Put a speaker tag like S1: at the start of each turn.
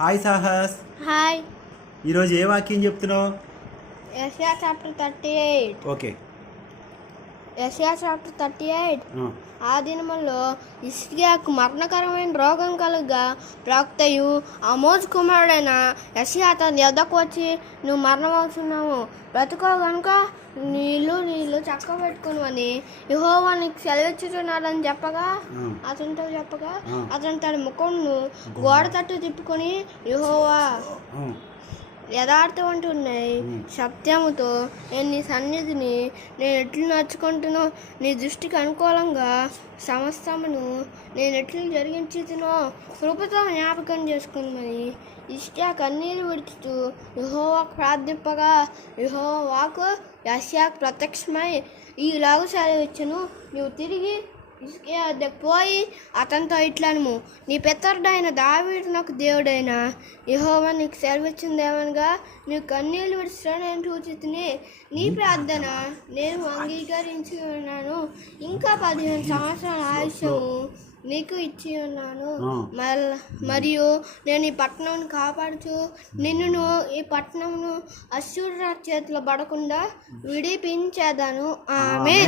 S1: Hi Sahas.
S2: Hi.
S1: ఈరోజు ఏ వాక్యం చెప్తున్నావు?
S2: ఎస్యా చాప్టర్ థర్టీ ఎయిట్.
S1: ఓకే.
S2: ఎస్యా చాప్టర్ థర్టీ ఎయిట్.
S1: ఆ,
S2: దినముల్లో ఇస్కియాకు మరణకరమైన రోగం కలుగా ప్రవక్తయు అమోజ్ కుమారుడైన యసియా తన ఎద్దకు వచ్చి నువ్వు మరణమవుతున్నావు బ్రతుకో గనుక నీళ్ళు చక్క పెట్టుకుని యహోవా నీకు సెలవిచ్చుతున్నాడని చెప్పగా అతనితో చెప్పగా. అతను తన ముఖంను గోడ. తట్టు తిప్పుకొని యహోవా
S1: ఆ,
S2: యథార్థవంటి ఉన్నాయి
S1: ఉమ్.
S2: సత్యముతో నేను నీ సన్నిధిని నేను ఎట్లు నడుచుకుంటునో నీ దృష్టికి అనుకూలంగా సమస్తమును నేను ఎట్లు జరిగించుతునో కృపతో జ్ఞాపకం చేసుకున్నామని ఇష్టా కన్నీరు విడుచుతూ యుహోవాకు ప్రార్థింపగా యుహోవాకు యశ్యాకు ప్రత్యక్షమై ఈలాగు సెలవిచ్చును నువ్వు తిరిగి పోయి అతనితో ఇట్లనుము నీ పెత్తరుడైన దావీడు నాకు దేవుడైన? యెహోవా నీకు సెలవిచ్చిందేమనగా నీవు కన్నీళ్ళు విడిచా నేను సూచితిని నీ ప్రార్థన నేను అంగీకరించి ఉన్నాను. ఇంకా పదిహేను సంవత్సరాల ఆయుష్యము నీకు ఇచ్చి ఉన్నాను. మరియు నేను ఈ పట్టణం కాపాడుచు నిన్నును ఈ పట్టణమును అశ్వర చేతిలో పడకుండా విడిపించేదాను. ఆమె.